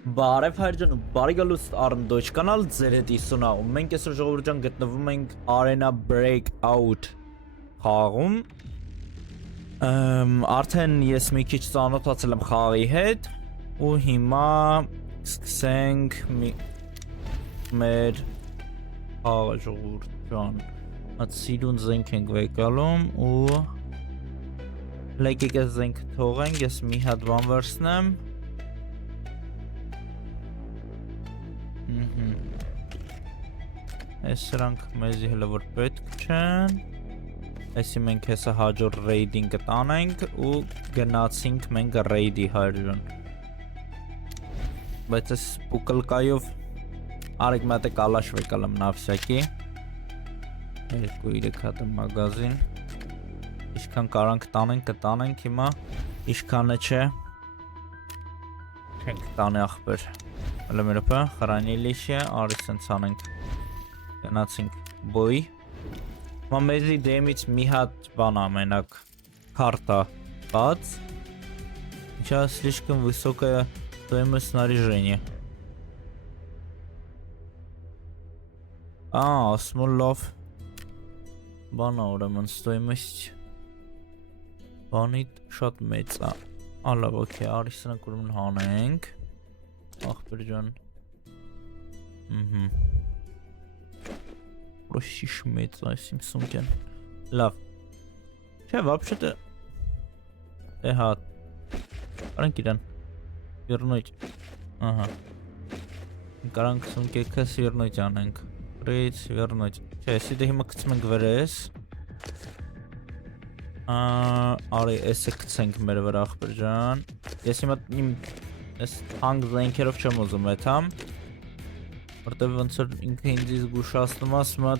Բարև հայրջան ու բարի գալուստ Arndoj կանալ ձեր հետ իսունա ու մենք այսօր ժողովուրդ ջան գտնվում ենք Arena Breakout խաղում արդեն ես մի քիչ ծանոթացել եմ խաղի հետ ու հիմա սկսենք մեր խաղը ժողովուրդ ջան այդ սիրուն զենք ենք վեկալում ու լեկեք այս զենք թողենք ես մի հատ բան վերցնեմ Այս սրանք մեզի հլը որ պետք չեն Այսի մենք հեսը հաջոր ռեյդին կտանենք ու գնացինք մենք ռեյդի հայրժան Բայց այս պուկլկայով արեք մատը կալաշ վեկալեմ նավսյակի 2-3 հատը մագազին Իշքան կարանք տանենք կտանենք հիմա Իշքանը չէ Չենք տանի աղբեր Հլը մերոպը խրանիլիշ է արիսն ծանենք Գնացինք բոյ Մա մեզի դեմից մի հատ բան ամենակ քարտա բաց Сейчас слишком высокая стоимость снаряжения ասմոլ լավ Բան ուրեմն стоимость Բանիդ շատ մեծ է Ալավ օքեյ արիսնակ ուրեմն հանենք Աղբեր ջան Простишь մեծ այսիմ սունկեն Լավ Չէ вообще-то Հա Կարանք իրան Վերնոյջ Ահա Կարանք սունկեքը սիրնոյջ անենք Պրեյց վերնոյջ Չէ եսի դե հիմա կծում ենք վերես Արի էսը կծենք մեր վրա աղբեր ջան Ես հիմա իմ Ես հանգ զենքերով չեմ ուզում էթամ Որտև ոնց որ ինքը ինձ զգուշացնում ասում է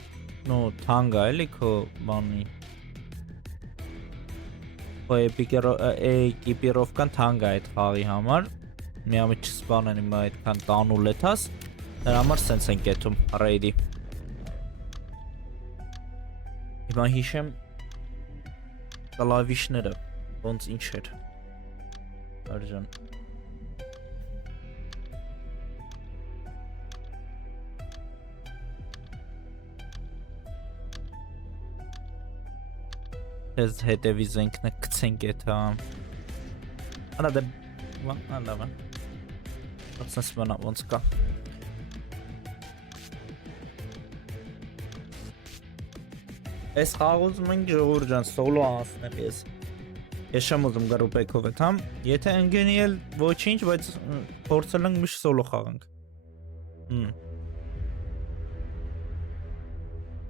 նո թանգ է էլի քո բանի Քո էկիպիրովկան թանգ է այդ խաղի համար Մի ամի չսպանեն հիմա այդքան տանուլ էթաս Դրա համար սենց են կեթում ռեյդի Հիմա հիշեմ կլավիշները ոնց ինչ էր Արժան Ես հետևի զենքնը կցենք էթա Անա դե Անա Ոնց բանա ոնց կա Ես խաղ ուզում ենք ժողովուրդ ջան սոլո անցնեմ ես Ես չեմ ուզում գրուպեքով էթամ Եթե ընգենի էլ ոչինչ բայց փորձել ենք միշտ սոլո խաղանք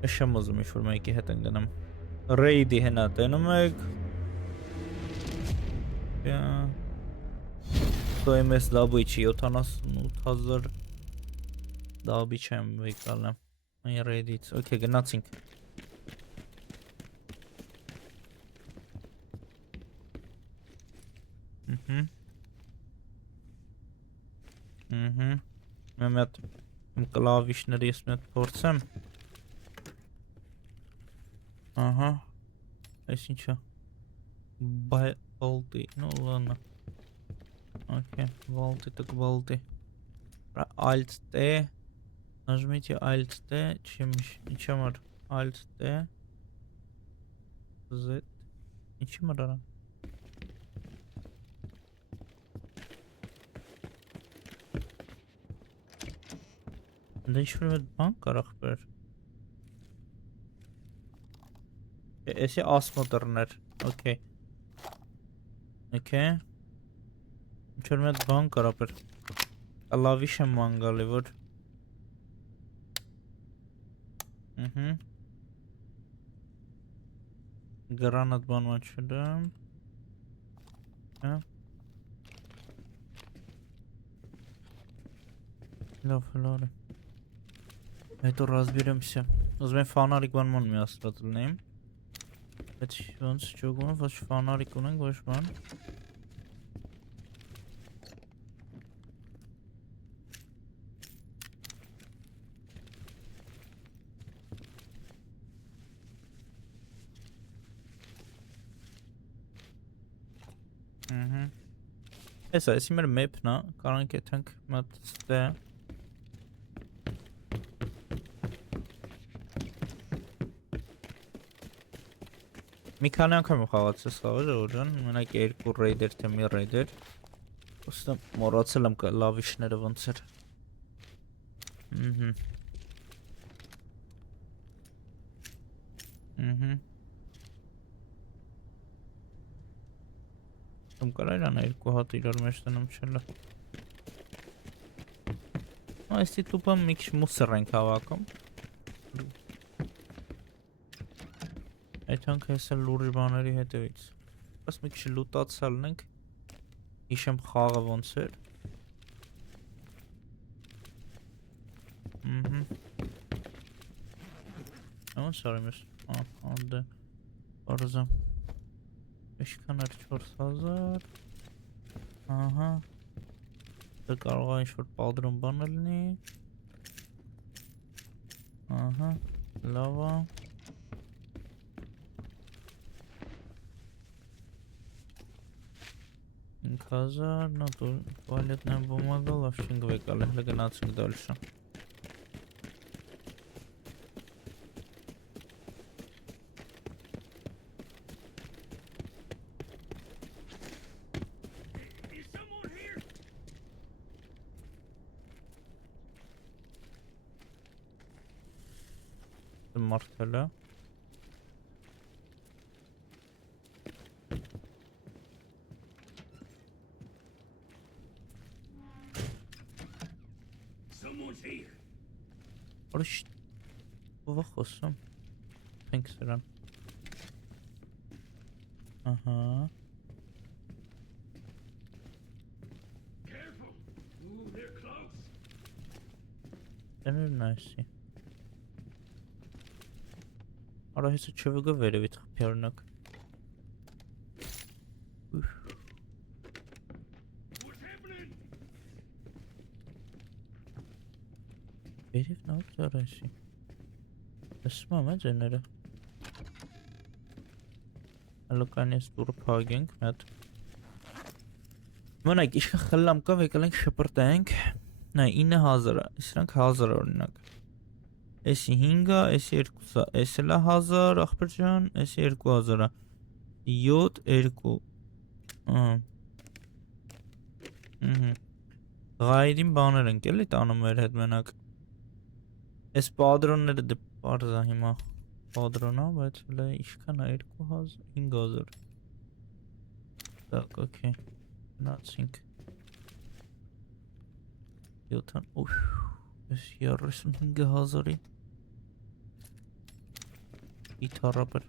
Ես չեմ ուզում ինչ-որ մեկի հետ ընգնեմ Ռեյդի հենա տենում եք Стоимость добычи 78,000 Դաբի չեմ վեկալեմ Այն ռեյդից Okay գնացինք Մի հատ կլավիշները ես մի հատ փորձեմ Ահա Այս ինչա Բալտի Ну ладно Окей Балти так балти Alt-T Нажмите Alt-T Ինչեմ ար Alt-T Z Ինչեմ ար արա Դա ինչ-որ մետ բան կար աղբեր Էսի ասմոտերներ Okay Okay Ինչ-որ մետ բան կար աղբեր Լավիշ եմ մանգալի որ Գրանատ բանման չդեմ Լավ հլարի Հետո разберемся Ուզում եմ ֆանարիկ բանման մի աստրատ լնեիմ Բայց ոնց չոգում ոչ ֆանարիկ ունենք ոչ բան Հեսա, եսի մեր մեփն է, կարանք եթենք մատ ստե մի քանի անգամ խաղաց ես խաղը ժողջան, մենակ 2 ռեյդեր թե մի ռեյդեր Ոստը մորացել եմ լավիշները ոնց էր Ում կարայր անա 2 հատ իրար մեջ տնեմ չելը Այստի տուպը մի քիչ մուսր ենք հավաքում Այդ հանք հեսել լուրի բաների հետևից Պես մի քիչ լուտացալն ենք Հիշեմ խաղը ոնց էր Ոնց արեմ ես անդե Բարզամ Իշքան էր 4000 Ահա Դա կարող է ինչ-որ պադրոն բան լինի Ահա Լավ է 5000 Ну, туалетная бумага, лавчинг векали, легенацик дальше Մարտելը Որոշ ով է խոսում Թենք սրան Ահա Դեմիվ նայսի Արա հեսը չվգը վերևիտ խպյարնակ Վերև նավ ծարայսի Լսում եմ է ձեները Հլոկան ես դուրը պագենք մետ Մոնայք իշկա խլամ կավ եկալ ենք շպրտենք Նայ 9000 Իսրանք 1000 օրինակ Էսի 5-ա, էսի 2-ա, էսի լա 1000 ախպեր ջան, էսի 2000-ա 7, 2 Գայդին բաներ ենք էլի տանում մեր հետ մենակ Ես պադրոնները դե պարզա հիմա Պադրոնա, բայց վլա իշքան 2000, 5000 Так, окей Նացինք 7 Ուշ Ես 35,000-ի Իթարապր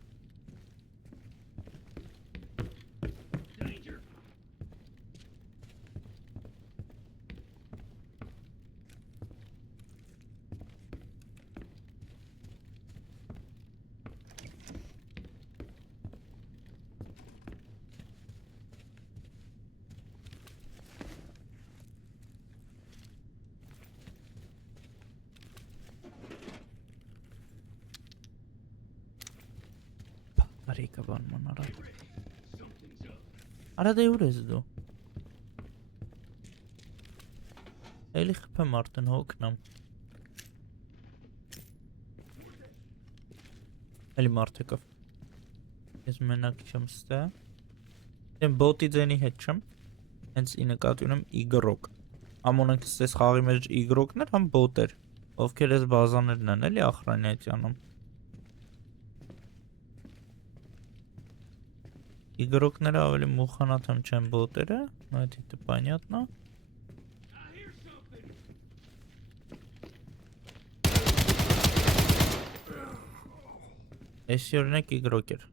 Արիկա բանման արա Արա դե ուր ես դու Էլի խպեմ արդեն հոգնամ Էլի մարդեկով Ես մենակ չեմ ստա Եմ բոտի ձենի հետ չեմ Հենց ի նկատի ունեմ իգրոկ Ամոնենք ստես խաղի մեջ իգրոկներ համ բոտ էր Ովքեր ես բազաներն են էլի ախրանյատյանում Իգրոկները ավելի մուխանաթեմ չեն բոտերը, այդ իդը պանյատնա Էսի օրինակ իգրոկ էր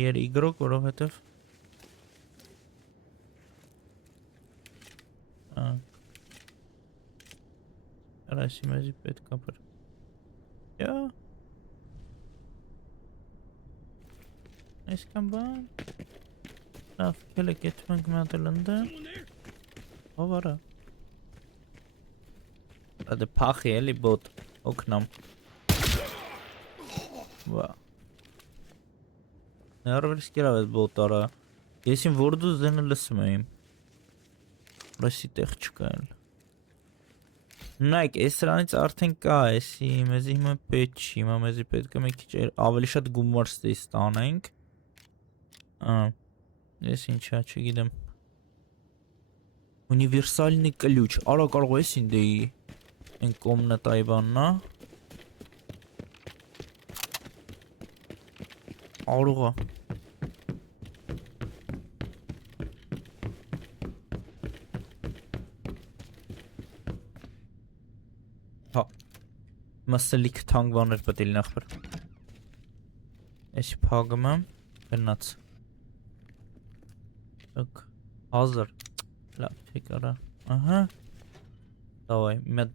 Էր իգրոկ, որով հետև Արասի մեզի պետ կապր Յա Այս կան բան Լավ, կել է կետում ենք մատել ընդը Ով արա Ադե պախի էլի բոտ Օգնամ Վա Nervers գերավ այդ բոտարը։ Ես ին որդու զենը լսում եմ։ Ռասի տեղ չկա էլ։ Նայք, այս սրանից արդեն կա, էսի մեզի հիմա պետք չի, հիմա մեզի պետք է մի քիչ ավելի շատ գումար ստանանք։ Ես ինչա չգիտեմ։ Универсальный ключ։ Արա կարող ես ինդեի այն կոմնատայի բաննա։ Արուղա։ Հա։ Մասլիկ թանկ բաներ պետք է լինի ախպեր։ Էս փագում եմ, գնաց։ Так, 1000 լավ չի կարա, ահա, давай, մետ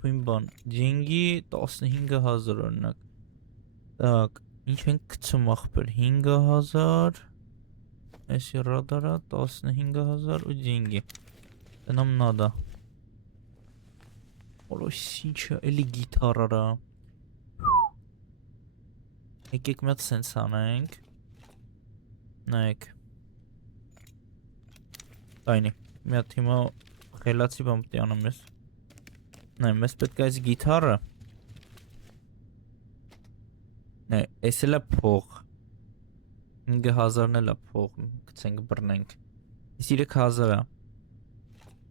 թույն բան, деньги 15000 օրինակ, так, ինչ ենք գցում ախպեր, 5000, էսի ռադարա 15000 ու деньги, դա нам надо, օրոսիչը, էլի գիտարարա, եկեք մետ սենց անենք, նայեք, Այնի, մի հատ հիմա խելացի բան պետք է անեմ ես։ Նայ, մեզ պետք է այս գիտարը։ Նայ, էս էլ է փող։ 5000-ն էլ է փող, գցենք բռնենք։ Ես 3000 է։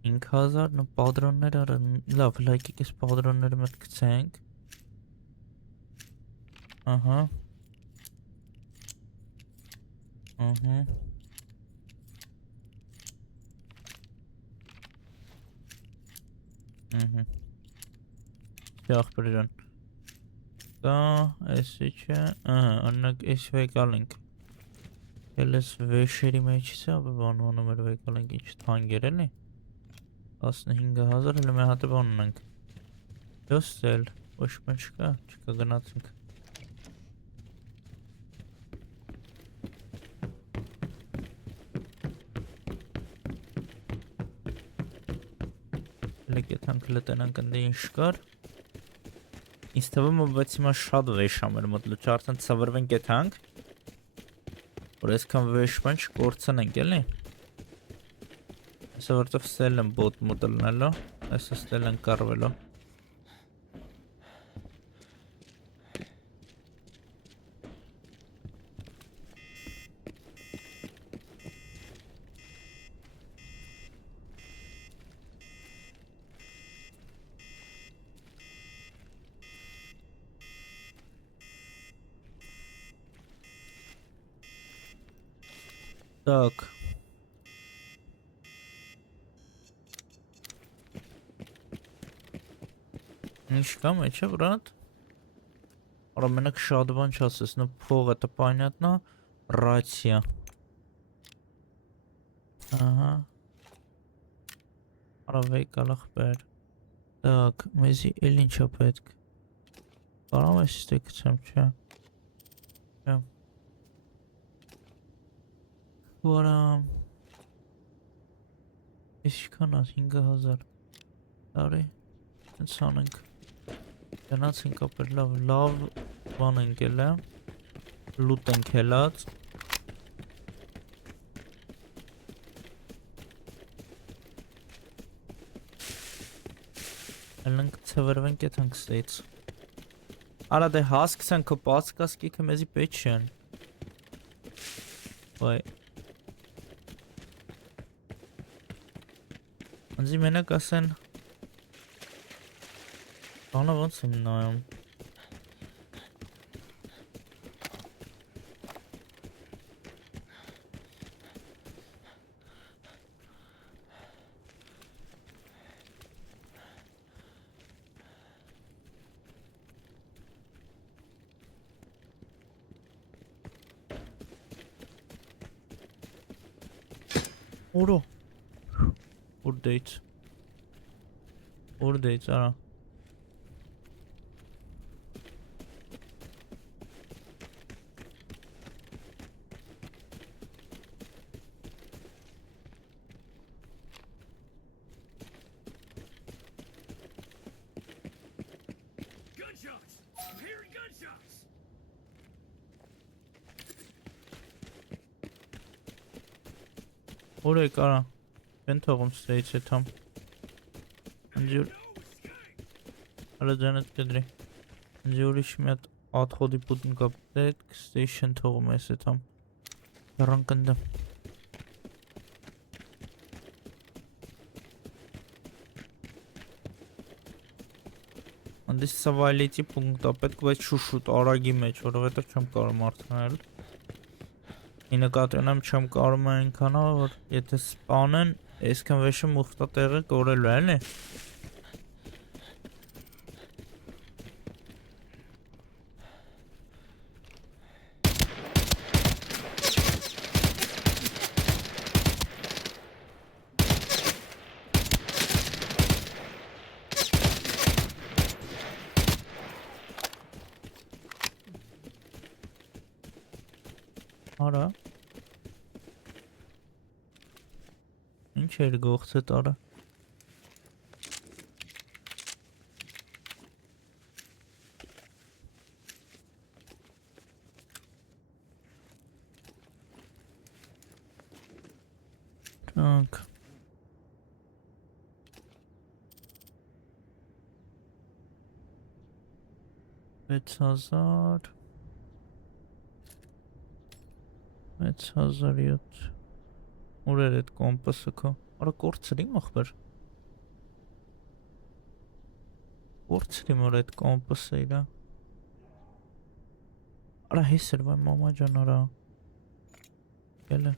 5000, նո պատրոններ արա, լավ, լայքեք այս պատրոնները մետ գցենք։ Ահա։ Ահա։ Ախպեր ջան Դա էսի չէ Աննակ էս վեկալ ենք Էլ ես վեշերի մեջից է բանվանում էր վեկալ ենք ինչ թանգեր էլի 15000 էլ մի հատ բան ունենք Դոստել ոչ մեն չկա գնացինք Լեկեթանք լտենանք ընդ ինչ կար Ինձ թվում է բայց հիմա շատ վեշ ա մեր մոտ լուչ արդեն ծավրվենք եթանք որ այսքան վեշման չկործնենք էլի Այսը որտով ստել եմ բոտ մոտելնելո Այսը ստել են կարվելո Так. Ничка, меча, брат. Раменок шадбан часес, ну пол это понятно. Рация. Ага. Ravek alахбер. Так, мези элин чапетк. Барам стек чамча. Որամ Իշքան ատ 5000 Դարի Հենց անենք Գնացինք ապեր լավ բան ենք էլ է Լուտ ենք հելած Էլ ենք ծվրվենք ետ ենք ստեից Արա դե հասկսան քո պացկասկիքը մեզի պետ չեն Վայ Անձի մենակ ասեն Բանը ոնց եմ նայում Ուրո Ուր դեյց արա Ուր է կարա։ Են թողում ստեյց է թամ։ Անջուր։ Արա ջանետ կդրի։ Անջուրի շմիատ ատխոդի պուտն կապտետ կստեյշն թողում ես է թամ։ Հեռան կնդեմ։ Անդիս սավայլիցի պունկտա պետք բայց շուշուտ արագի մեջ, որովհետև չեմ կարող մարդկանել։ Ի նկատի ունեմ չեմ կարող այնքան, որ եթե սպանեն, այսքան վեշը մուխտա տեղը կորելու է, էլի։ Արա։ Ինչ էր գողցը տարա։ Так. $5000 $6007 Ուր էր այդ կոմպասը քո։ Արա կորցրի մախբեր։ Կորցրի մոր այդ կոմպասը իրա։ Արա հեսր վայ մամա ջան արա։ Գելը։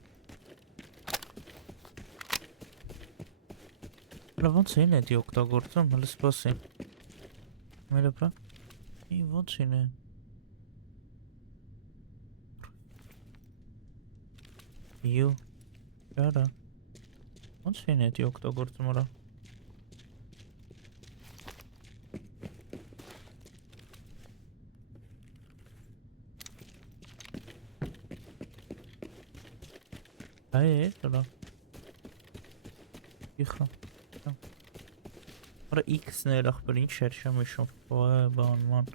Արա ոնց են էդի օգտագործում, հələ սպասի։ Մերը բրա։ Ի ոնց են է։ Յու Արա ոնց են էդի օգտագործում արա։ Այ արա։ Իխա։ Արա X-ն էր ախպեր ինչ էր շամ իշով։ Բան ման։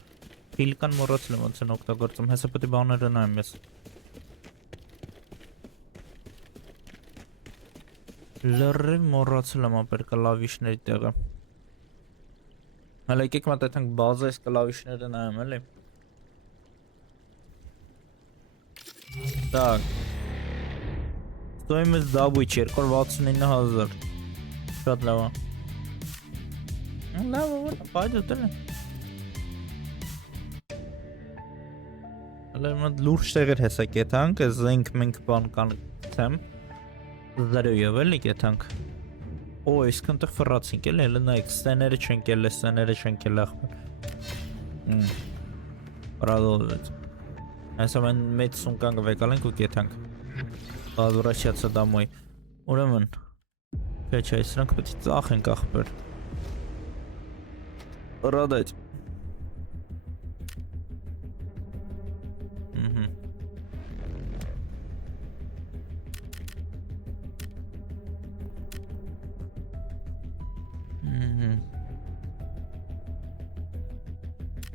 Ֆիլկան մոռացել եմ ոնց են օգտագործում, հեսա պետք է բաները նայեմ ես։ Լրիվ մոռացել եմ ապեր կլավիշների տեղը։ Հələ եկեք մատ այդենք բազայս կլավիշները նայեմ էլի։ Так. Стоимость добычи 269,000. Շատ լավ է։ Լավ է, պայդոտ էլի։ Հələ մատ լուրջ տեղեր հեսա կետանք, զենք մենք բան կանցեմ։ Զարույով էլի կետանք։ Օ, իսկ ընտեղ ֆռացինք էլի, հələ նայք, ստեները չենք էլ, ստեները չենք էլ ախպեր։ Պրադոլվեց։ Այսա մեն մեծ սունկան կվեկալ ենք ու կետանք։ Բազուրաշյացը դամոյ։ Ուրեմն, կեչ այս սրանք պետք է ծախ ենք ախպեր։ Պրադայց։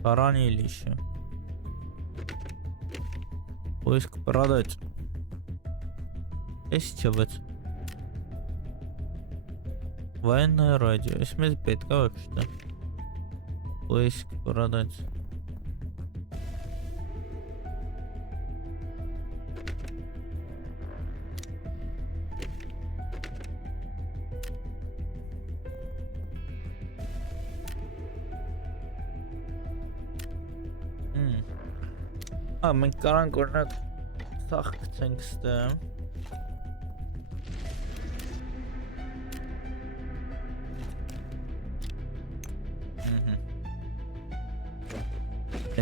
Хранилище. Поиск продать. Есть что быть? Военное радио. Если петка вообще-то. Поиск продать. Մենք կարանք օրինակ սախ գցենք ստեմ։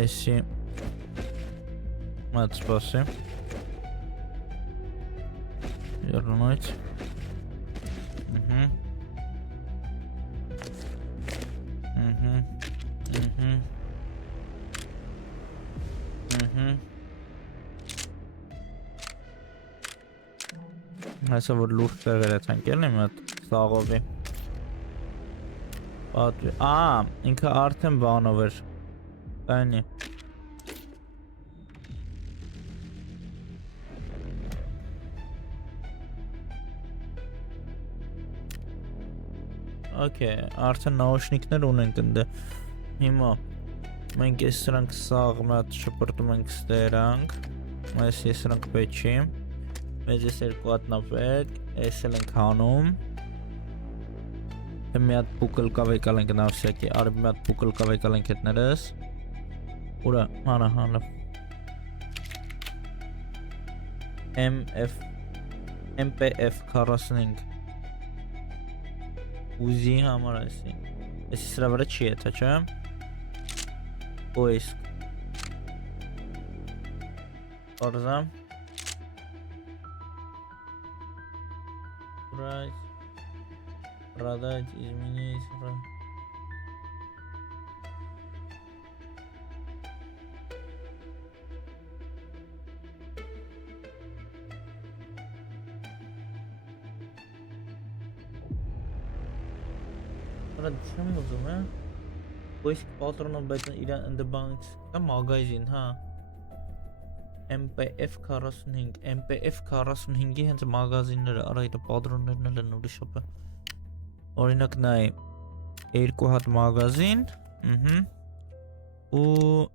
Էսի մատ սպասի։ Երնոյց։ Այսա որ լուրջ տեղեր է ցանկել եմ այդ սաղովի։ Պատվի։ Ինքը արդեն բանով էր։ Այնի։ Okay, արդեն նաուշնիկներ ունենք ընդ։ Հիմա մենք այս սրանք սաղ մատ շպրտում ենք ստերանք։ Ես սրանք պետք չի։ Մեզ ես երկու հատ նավեք, ես էլ ենք հանում։ Մի հատ բուկլ կավեկալ ենք նավսյակի, արի մի հատ բուկլ կավեկալ ենք հետներս։ Ուրա, հանը։ MPF 45 Ուզի համար ասի։ Ես սրա վրա չի է, թե չէ։ Поиск. Орза. Брать. Продать, изменить. Чем нужно, а? Поиск патронов in the banks. Там магазин, ha. MPF 45, MPF 45-ի հենց մագազինները, արա այդ պատրոններն էլ են ուրիշ շոպը։ Օրինակ նայ երկու հատ մագազին, ու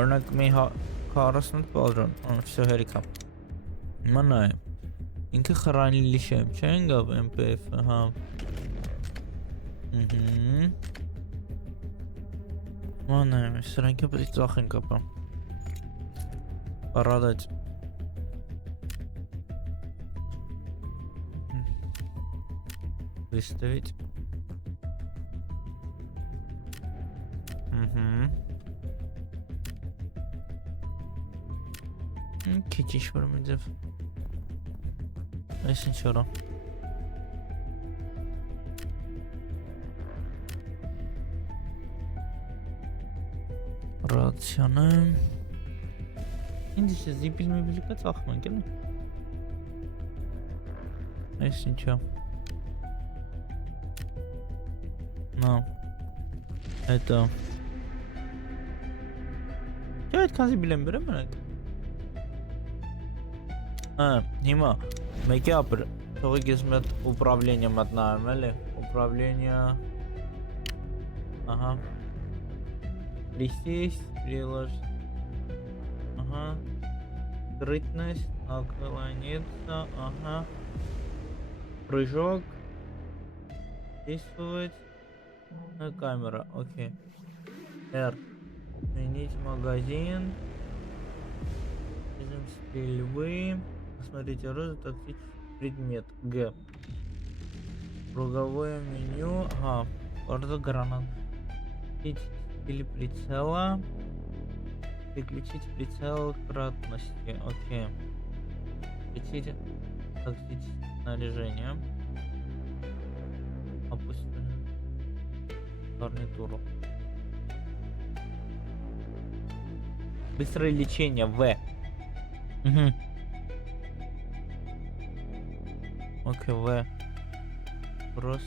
օրինակ մի 40 պատրոն, всё հերիքա։ Հիմա նայ ինքը խրանելի շեմ, չէ՞ գավ MPF, հա։ Մանա, սրանք պետք է ծախենք ապա։ Продать. Выставить. Քիչ որ մեջև։ Այս ինչ արա։ Ռացիոնը։ Ինչ է զիպիլ կա ծախում ենք էլի։ Այս ինչա։ Նա։ Это։ Չէ, այդքան զիպիլ եմ բերեմ մենակ։ Հիմա մեկի ապր թողիկ ես մետ ուպրավլենիա մատնայեմ էլի։ Ուպրավլենիա։ Ահա։ Присесть, приложить. Ага. Скрытность, наклониться, ага. Прыжок. Действовать. Камера, окей. R. Сменить магазин. Стрельбы. Посмотрите оружие, тактический предмет. Г. Круговое меню. Ага. Оружие гранат. Или прицела. Переключить прицел кратности. Окей. Включить тактическое снаряжение. Опустить гарнитуру. Быстрое лечение. В. Угу. Окей, В. Брос.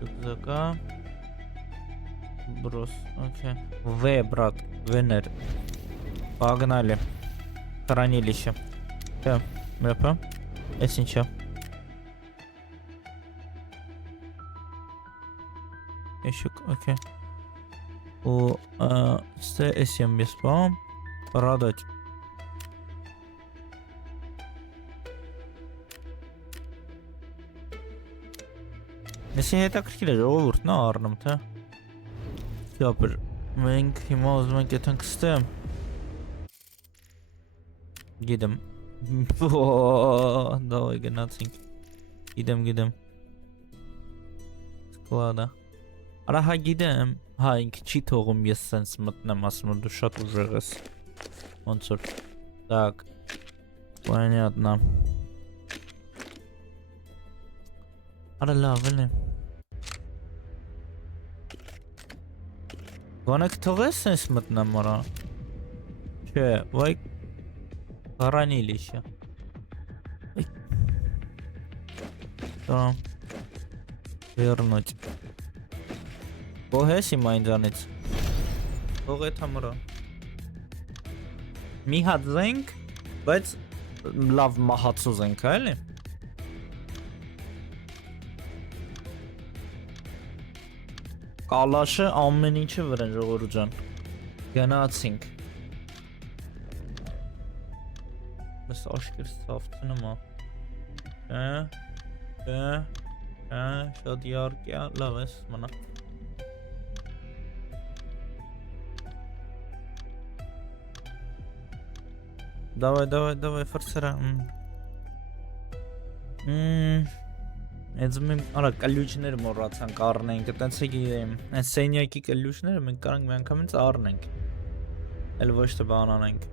Рюкзака. Брос. Окей. В, брат. Венер. Погнали. Хранилище. МП. Эсенча. Ящик. Окей. У С7 без спам. Продать. Если я так хотел, на арном, то. Super. Մենք հիմա ուզում ենք եթե նքստեմ Գիտեմ Դավայ գնացինք Գիտեմ Սկլադա Արա հա գիտեմ Հա ինք չի թողում ես սենց մտնեմ ասում դու շատ ուժեղ ես Ոնց որ Так Понятно Արա լավ էլ է Գոնեք թողես ես մտնեմ արա Չէ, վայ Խարանիլիշը Դա Վերնոչ Գոհես իմ այնձանից Թող էտ համարա մի հատ զենք, բայց լավ մահացու զենք է, էլի։ Կալաշը ամեն ինչը վրան ժողովուրդ ջան։ Գնացինք։ Ես աշկերտ սավթնում է։ Շատ իհարկե, լավ ես, մնա։ Давай, форсера. Այդ մենք արա կլյուչները մոռացանք առնենք, այտենց է գիտեմ։ Այս սենյակի կլյուչները մենք կարանք միանգամից առնենք։ Էլ ոչ թե բան անենք։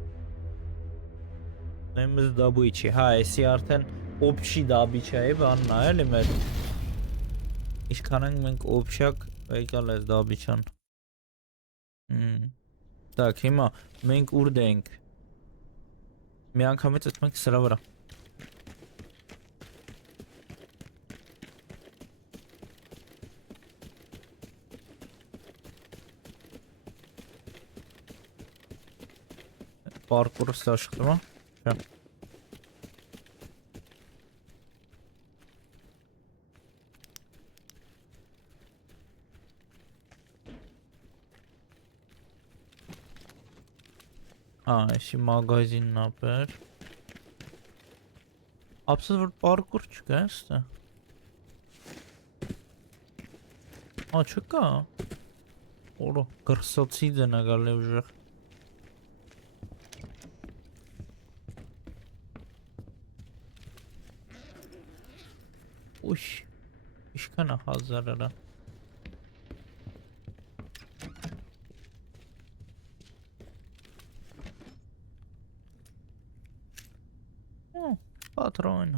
Նույնպես դաբույչի, հա, էսի արդեն օպշի դաբիչ է, բանն է, էլի մեր։ Ինչքան ենք մենք օպշակ եկալ ես դաբիչան։ Так, հիմա մենք ուր դենք։ Միանգամից այդ մենք սրա վրա։ Parkur'u size açıktım ha. Şimdi magazin ne yapar? Absız bir parkur çıkıyor işte. Açık ha. Oğlum 48 de ne galiba. Uş. İşkana hazır ara. Patron.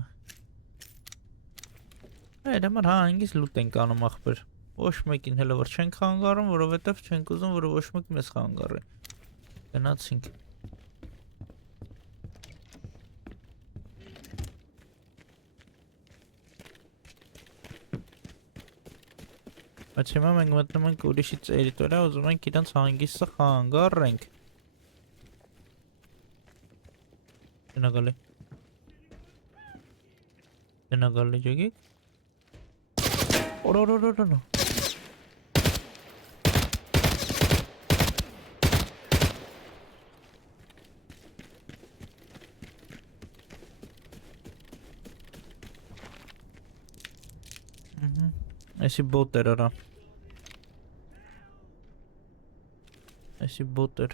Դեմար հա հանգիս լուտ ենք անում ախպեր ոչ մեկին հələ որ չենք խանգարում որովհետև չենք ուզում որ ոչ մեկ մեզ խանգարի գնացինք բայց հիմա մենք մտնում ենք ուրիշի տերիտորիա ուզում ենք իրանց հանգիստը խանգարենք Գնագալի ջեգիկ Օրորորորորո Էսի բոտ էր արա Էսի բոտ էր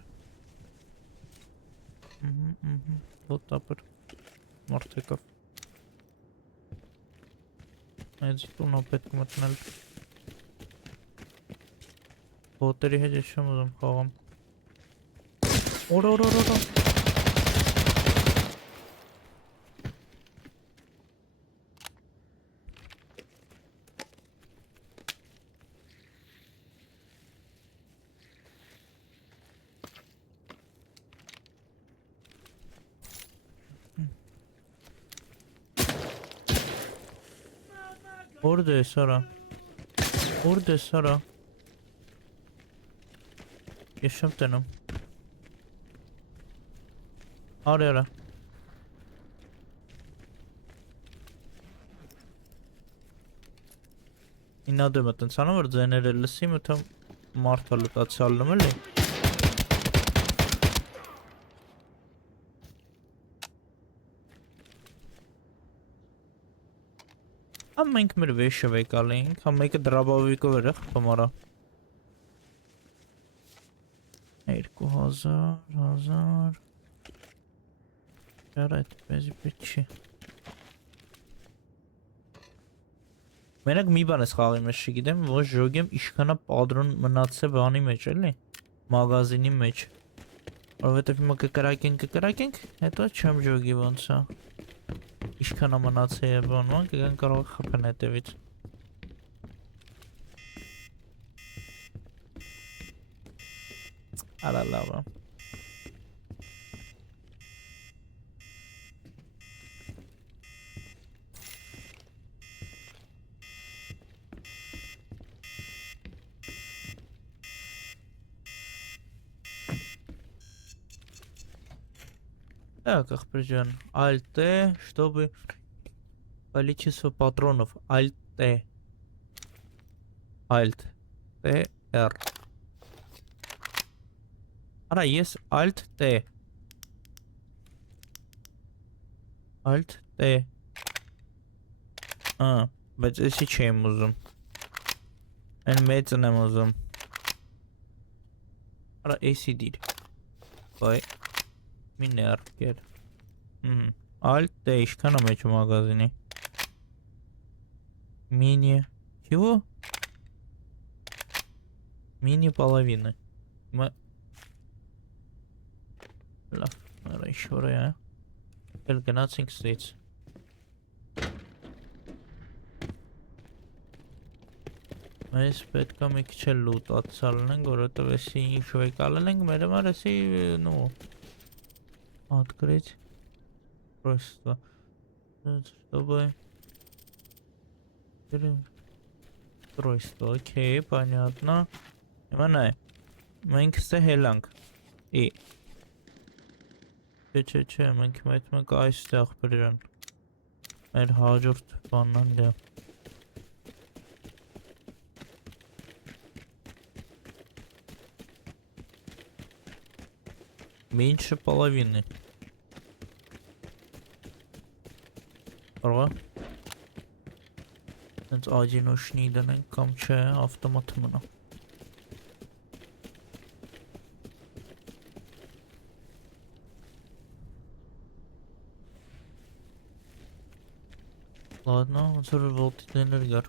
Բոտ ապր Մարդեկավ Այդ տունը պետք մտնել Բոտերի հետ ես չեմ ուզում խաղամ Օրորորորո Orada է սարա Orada է սարա Ես չեմ տենում Արի արա Ինադը մտն ցանա որ ձեները լսի մտը մարդա լուտացյալնում էլի Համ մենք մեր վեշը վեկալ էինք, համ մեկը դրաբավիկով էր խփում արա 2000 Յարա այդ պեզի պետք չի Մենակ մի բան ես խաղի մեջ չգիտեմ, ոչ ժոգեմ իշքանա պատրոն մնացե բանի մեջ էլի Մագազինի մեջ Որովհետև հիմա կկրակենք, հետո չեմ ժոգի ոնց է Իշքանա մնացե է բանման, կգան կարող խպեն հետևից Արա լավ է Так, Ахприжан. Alt-T, чтобы количество патронов. Alt-T. Alt-T-R. Արա, ես Alt-T. Alt-T. Բայց էսի չեմ ուզում։ Են մեծն եմ ուզում։ Արա, էսի դիր։ Բայ, մին է արկեր։ Alt-T, իշքան է մեջ մագազինի։ Мини. Чего? Мини половины. Мы... Լավ, արա ինչ որ է, էլ գնացինք ստից։ Mēs պետք է մի քիչ էլ լուտացալ ենք, որովհետև էսի ինչ վեկալել ենք, մեր համար էսի, ну, открыть просто, чтобы устройство, окей, понятно, հիմա մենք ստե հելանք, չէ, մենք մենք այստեղ բրան, մեր հաջորդ բանն դե Меньше половины. Ага. Это одиночный данный камче автоматом. Ладно, он сорвал энергию.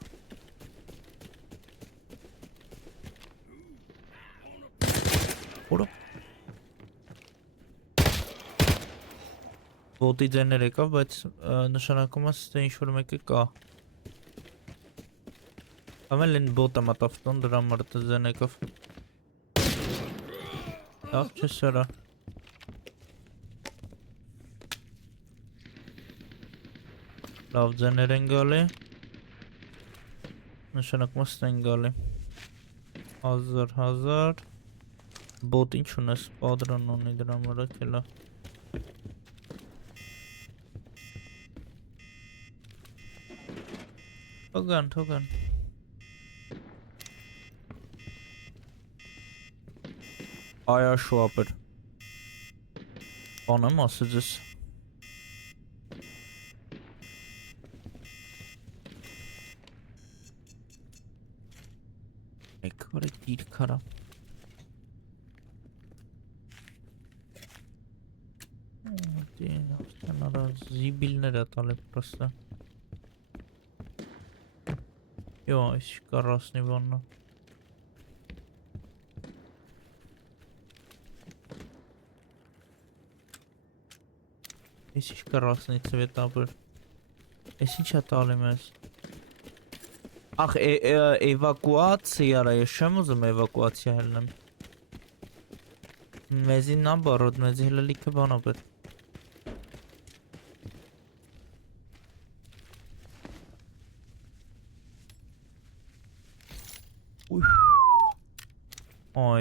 Ура. Ոտի ձեներ եկավ, բայց նշանակում է ստե ինչ-որ մեկը կա։ Ամել են բոտը մատավտոն դրա մրտը ձեն եկավ։ Լավ չէ սերա։ Լավ ձեներ են գալի։ Նշանակում է ստե են գալի։ 1000 Բոտ ինչ ունես, պատրան ունի դրա մրա կելա։ Թոգան Այա շուապր Բան եմ ասեց ես Մեկ վարը դիր կարա Զիբիլներ է տալի պրոստը Yo, այս կարասնի բաննա Այս ինչ կարասնի ծվետ ապր Այս ինչ է տալիմ ես Ախ, էվակուացիա արա, ես չեմ ուզում էվակուացիա հելնեմ Մեզի նաբարոդ, մեզի հելելիքը բան ապր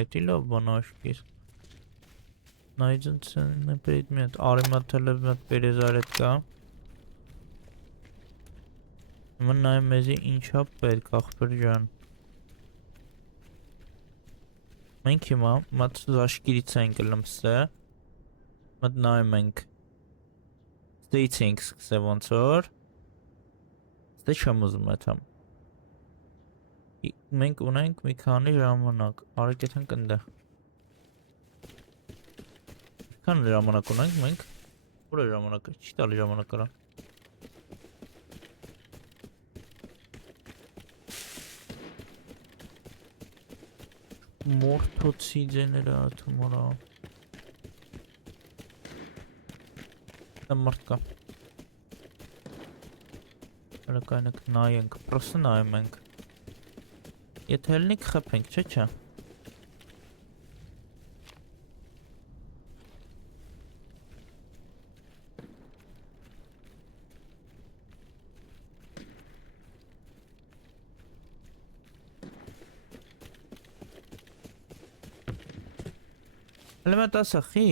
Это лоб банашки. Найден ценный предмет. Армателемет перезарядка. Мы наем мези инча պետք ախպեր ջան։ Մենք հիմա մատ զաշկիրից ենք գլում ստե։ Մատ նայում ենք։ Ստեից ենք սկսե ոնց որ։ Ստե չեմ ուզում այդամ։ Մենք ունենք մի քանի ժամանակ, արեք եթենք ընդեղ Քան ժամանակ ունենք մենք, որ է ժամանակը, չի տալի ժամանակ արա Մորթոցի ձեները ատում արա Դա մարդ կա Հրակայնակ նայենք, պրոսը նայում ենք Եթե հելնիք խպենք, չէ։ Հլը մատ ասա խի։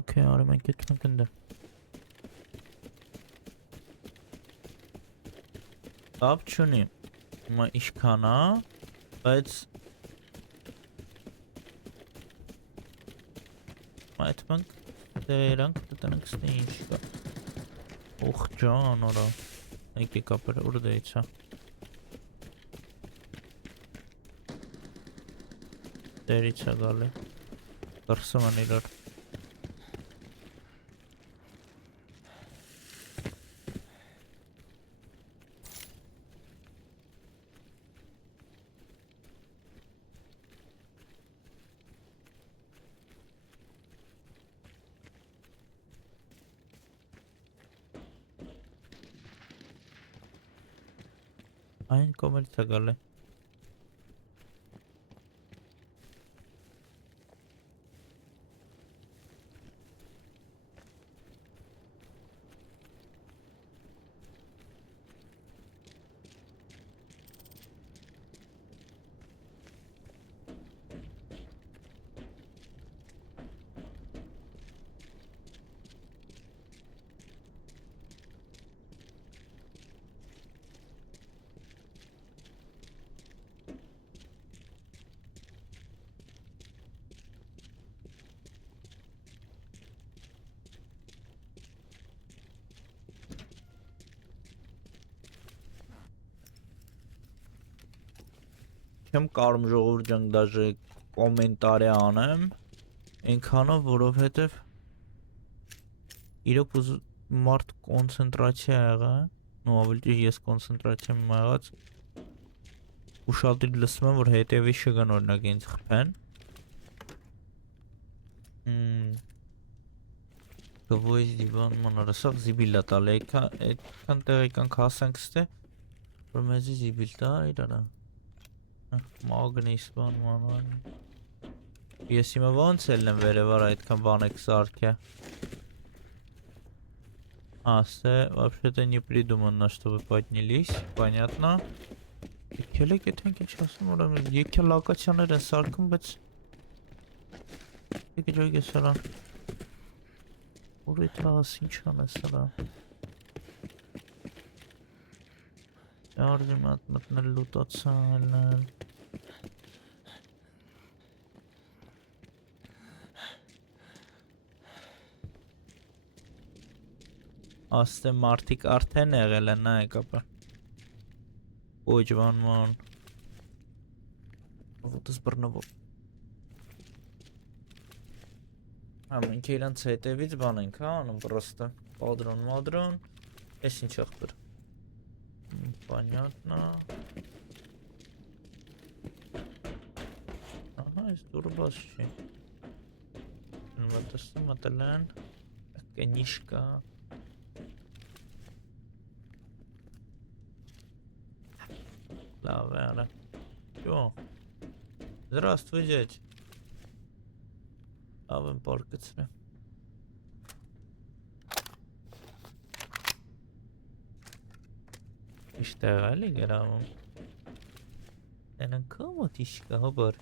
Okay, արի մենք այդ մենք ընդ Բապ չունի Մա իշքան ա Բայց Այդ մենք դերանք դտանք ստե ինչ կա Ուխ ջան արա Եկի կապեր ուր դեիցա Դերիցա գալի Կրսում են իրար Այն կոմերից է գալի Չեմ կարում ժողովուրդ ջան դաժե կոմենտարի անեմ Այնքանով որովհետև Իրոք մարդ կոնցենտրացիա եղա Նու ավելի ճիշտ ես կոնցենտրացիա եմ եղած Ուշադրի լսում եմ որ հետևի շգան օրինակ ինձ խփեն Գվոյս դիվան մանարը սաղ զիբիլ է տալ Այդքան տեղ եկանք հասանք ստե Որ մեզի զիբիլ տա իրարա Մագնիս բան մանան Ես հիմա ոնց ելնեմ վերևար այդքան բան եք սարքյա Ասте, вообще-то не придумано, чтобы поднялись, понятно Եկել եք եթենք ինչ ասում որում Եկել լակացյաներ են սարքում, բայց Եկե ջոյգ է սարա Ուր էդ հաս ինչան է սարա Յարդի մատ մտնել լուտացան Աստե մարդիկ արդեն եղել են նա եկապը Ոյջվան ման Вот избранного Մենք իրանց հետևից բան ենք անում պրոստը Պատրոն մադրոն Ես ինչ աղբր Понятно Ահա ես դուրը բաս չի Մտստում մտել են Կնիշկա Лавера. Чё? Здравствуй, дядь. Авен паркаться. اشتغلي قرامم. أنا كم تشكابر.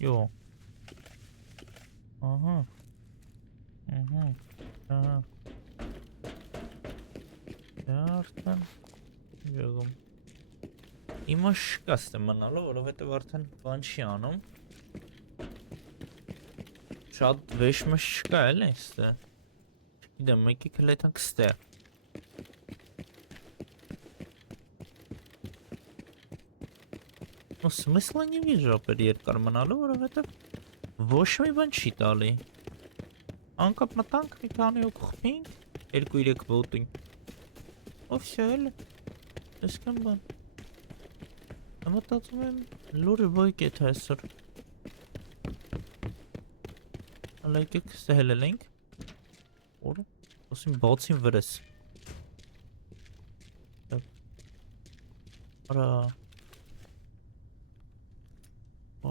يو. أها. أها. Արդեն ջողում Իմը շկաստ եմ մնալու, որովհետև արդեն բան չի անում Շատ վեշմը չկա էլ է ստե Չգիտեմ, մեկի կլետանք ստե Ну, смысла не вижу ապեր երկար մնալու, որովհետև ոչ մի բան չի տալի Անկապ մտանք մի քանի ու կխփինք 2-3 վոտինք Все, էլը, եսկան բան Մտածում եմ լուրը ոյք էդ այսօր Հալա եկեք ստահելել ենք Որը, ասում բացին վրես Արա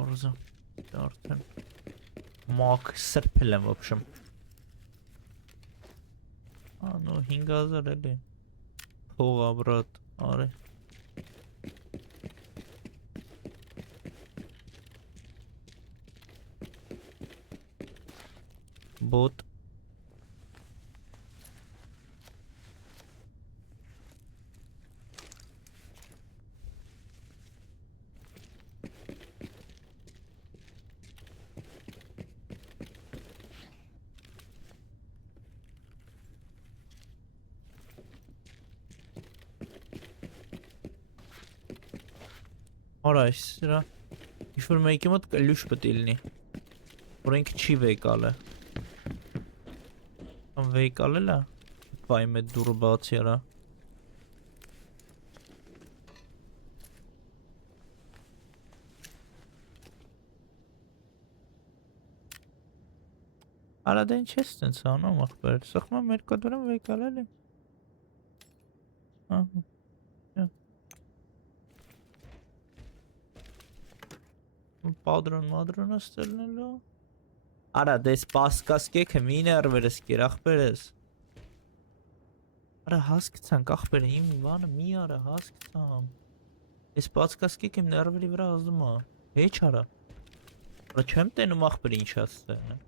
Արզա, արդեն Մակ սրպել եմ, ոբշմ Անո, 5000 էլի Փողա, բրատ, արի Bot. Արա, սրա ինչ-որ մեկի մոտ կլյուշ պետք է լինի, որ ինքը չի վեկալը։ Ան վեկալել է, բայ մետ դուրը բացի արա։ Արա դա ինչ ես տենց անում ախպեր, սխմա մեր կոդորում վեկալել է։ Ահա։ Պատրոն մադրոն աստելնելու։ Արա դես պասկասկեքը մի ներվերս կեր ախպերս։ Արա հասկցանք ախպերը իմ բանը մի արա հասկցամ։ Ես պասկասկեքը իմ ներվերի վրա ազդում է։ Հեչ արա։ Արա չեմ տենում ախպերը ինչ աստելն է։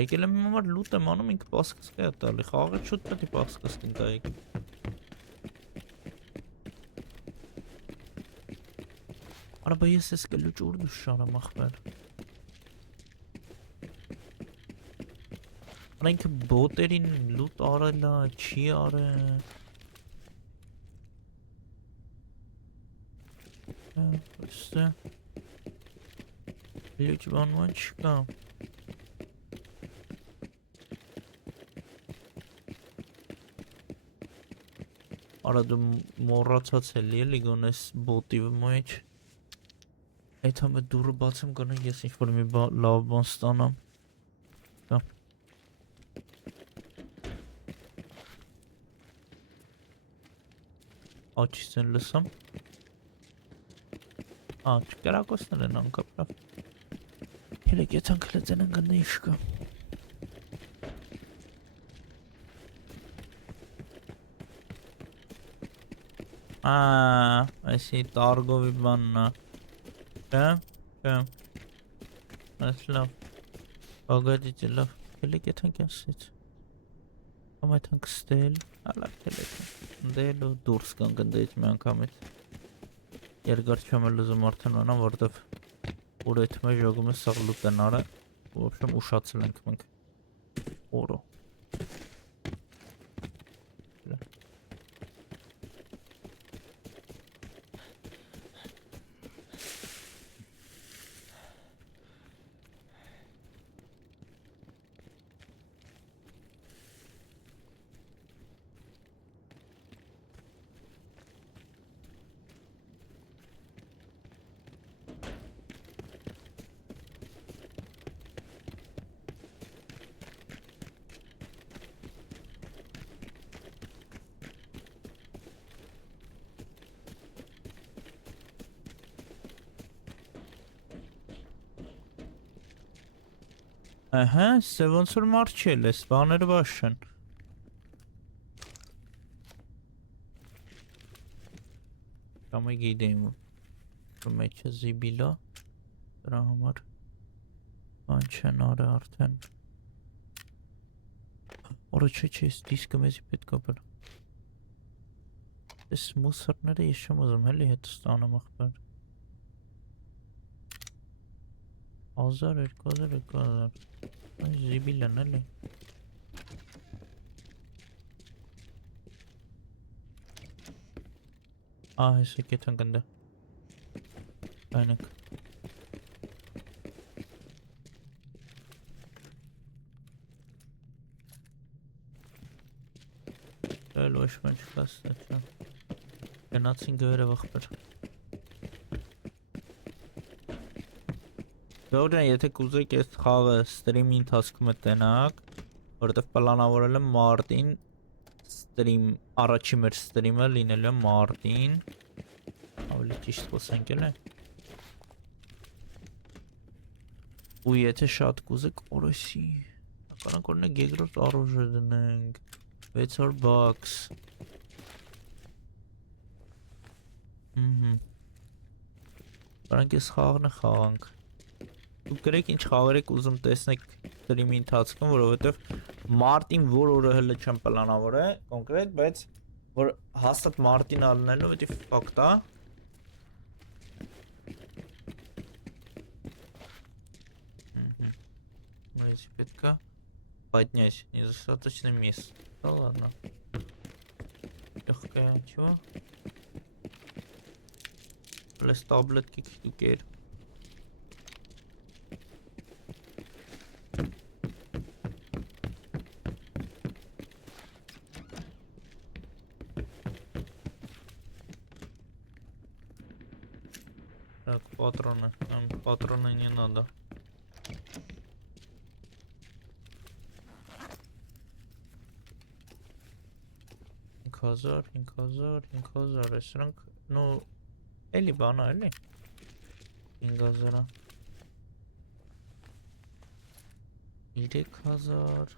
Եկել եմ համար լուտ եմ անում ինքը պասկասկա է տալի, խաղը շուտ պետք է պասկասկին տայիք։ Արա բա ես ես կլուչ ուր դուշ շարամ ախպեր։ Արա ինքը բոտերին լուտ արել է, չի արել։ Ոստե։ Լուչ բանման չկա։ Արա դու մոռացած էլի էլի գոնես բոտի մեջ։ Այդ համը դուրը բացեմ գոնե ես ինչ-որ մի լավ բան ստանամ։ Դա։ Աչից են լսամ։ Չկրակոսներ են անկապրավ։ Հելեք եթան կլեցեն են գնե իշ կա։ Այսի տարգովի բանն է։ Չէ։ Այս լավ։ Բագադիչ է լավ։ Հելեք եթանք ասից։ Կամ այդանք ստել։ Ալավ հելեք։ Դել ու դուրս կան գնդեիչ մի անգամից։ Երկար չեմ էլ ուզում արդեն անամ, որտև ուր այդ մեջ ժոգում է սաղ լուտ են արա։ В общем, ուշացել ենք մենք։ Օրո։ Ահա, սա ոնց որ մարչել ես, բաները բաş են։ Կամ է գիտեիմ, որ մեջը զիբիլա, դրա համար բան չեն արը արդեն։ Որը չէ, ես դիսկը մեզի պետք ապր։ Ես մուսորները ես չեմ ուզում, հելի հետ ստանամ ախպեր։ 1000, 2000, 2000 Զիբիլ են էլի հեսը կեթան գնդը Այնեք Էլ ոչ մեն չկաս Գնացին գվերը վախպեր Դորան, եթե կուզեք ես խաղը ստրիմի ընթացքում է տենակ, որտև պլանավորել եմ մարտին ստրիմ, առաջի մեր ստրիմը լինել է մարտին, ավելի ճիշտ խոսենք էլ է, ու եթե շատ կուզեք օրեսի, ականանք օրնեք երկրորդ առոժը դնենք, 600 բաքս, Բրանք ես խաղն է խաղանք, Դուք գրեք ինչ խաղեր եք ուզում տեսնեք ստրիմի ընթացքում, որովհետև մարտին որ օրը հələ չեմ պլանավորել կոնկրետ, բայց որ հաստատ մարտին ալնելու պետք է ֆակտ է։ Ну, если пятка поднять, недостаточно мест. Да ладно. Легкая, чего? Плюс таблетки кикер. Так, патроны. Нам патроны не надо. Ինքազար, սրանք, նո, էլի բանա, էլի, 5000-ա, 3000,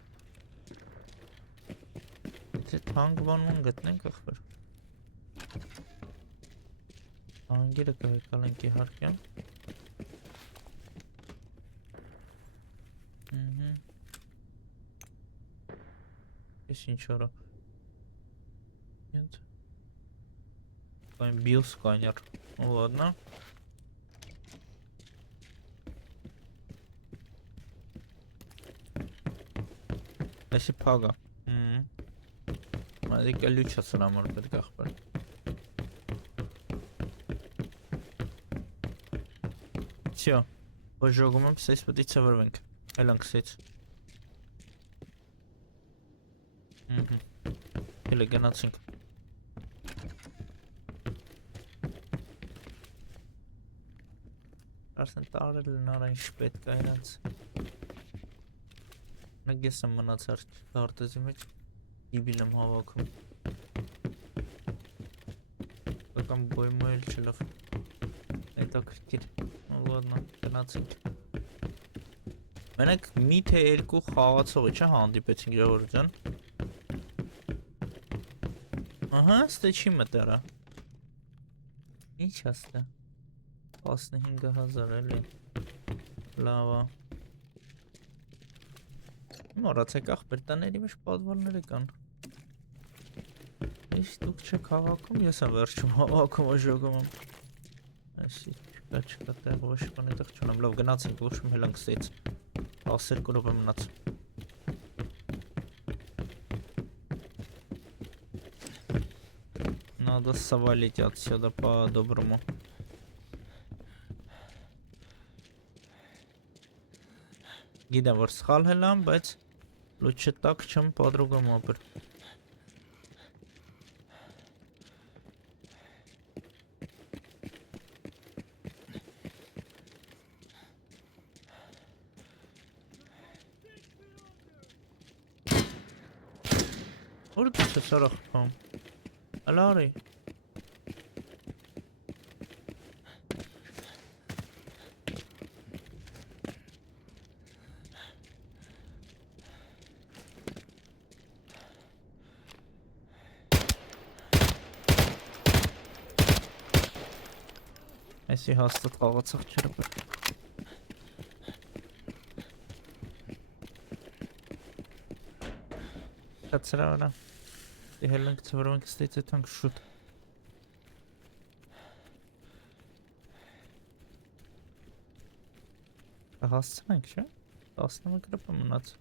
եթե թանկ բանման գտնենք ախպեր, թանգերը կհեկալենք իհարկե, ես ինչ արա, нет. Биосканер. Ну ладно. Если пага. Смотри, колюча сюда может быть как бы. Все. Пожогом писать подиться вырвенька. Эланг сеть. Или геноцинг. Արդեն տարել նարան շպետ կա իրենց Նակ ես եմ մնացար դարտեզի մեջ դիբիլ եմ հավաքում Կական բոյմը էլ չլավ Էտա կրկիր Ладно, գնացինք Մենակ մի թե երկու խաղացողի չէ հանդիպեցինք ժողովուրդ ջան Ահա, ստե չի մտերա Ինչ աստե 15000 էլի լավա Մոռացեք ախպեր տաների մեջ պատվորները կան Ինչ դուք չեք հավաքում ես եմ վերջում հավաքում աժոգում եմ Այսի չկա տեղ ոչ բան այդեղ չունեմ լավ գնացինք ոչ մի հելանք ստից 12 րոպե մնաց Надо свалить отсюда по-доброму Գիտեմ, որ սխալ հելամ, բայց լուչը տակ չեմ պատրուգում ապր Որ դու չես արախ պամ Ալարի Այսի հաստատ խաղացող չրպր Կացրա վրա Հելենք ծվրվենք ստից էտանք շուտ Հասցնենք չէ 11 րոպե մնաց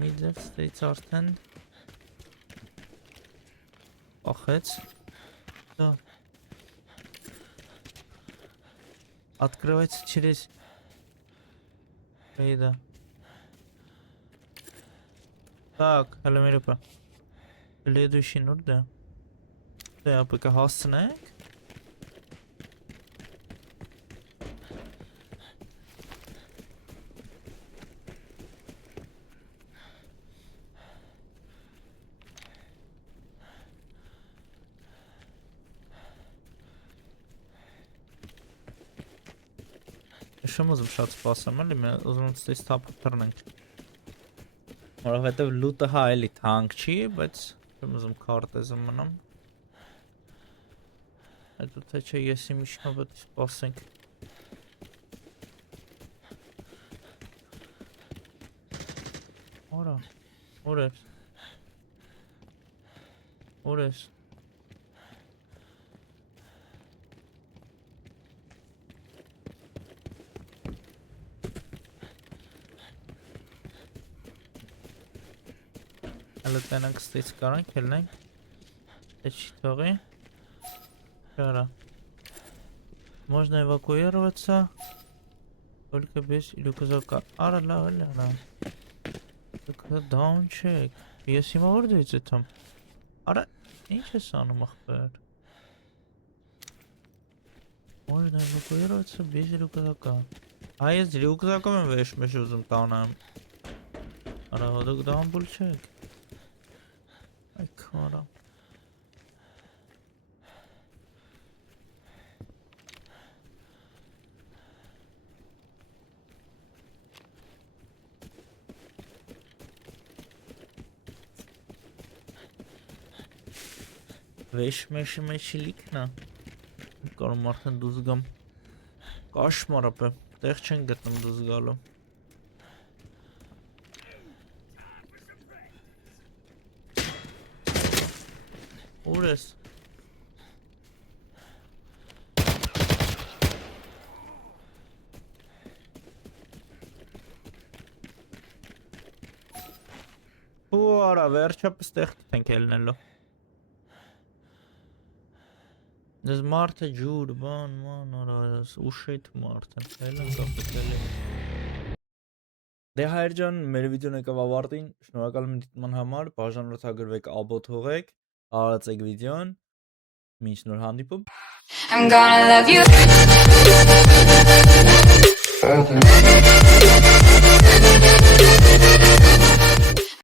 Միդև ստից արդեն Ախեց Да Открывается через Эйда Так, Аламирипа Следующий нур, да Да, пока հասցնենք Շում ուզում շատ սպասեմ էլի, ուզում եմ ստից թափը թռնենք Որովհետև լուտը հա էլի թանկ չի, բայց շում ուզում քարտեզը մնամ Հետո թե չէ ես իմ իշնավդ սպասենք։ Արա, օրես։ Օրես։ Հələ տենանք ստից կարանք, հելնենք։ Թե չի թողի։ Շարա։ Можно эвакуироваться. Только без рюкзака. Ара, ла. Так, даунчек. Ես հիմա որ դից եմ։ Արա, ինչ ես անում ախպեր։ Можно эвакуироваться без рюкзака. А ես рюкзаком եմ վեշմեշ ուզում տանեմ։ Արա, հոդոք դամբուլ չեք։ Այ քարա։ Վեշմեշի մեջի լիքնա։ Կարում արդեն դուզ գամ։ Կաշմար ապե, տեղ չեն գտնում դուզ գալու։ Ուր ես։ Ու արա, վերջապես տեղ կտենք ելնելու։ Դες մարդը ջուր, բան, արաս, ուշետ մարդը, հելն կապետել է։ Դե հայր ջան, մեր վիդեոն եկավ ավարտին, շնորհակալ եմ դիտման համար, բաժանորդագրվեք, աբոթ հողեք, արածեք վիդեոն, մինչ նոր հանդիպում։ I'm gonna love you.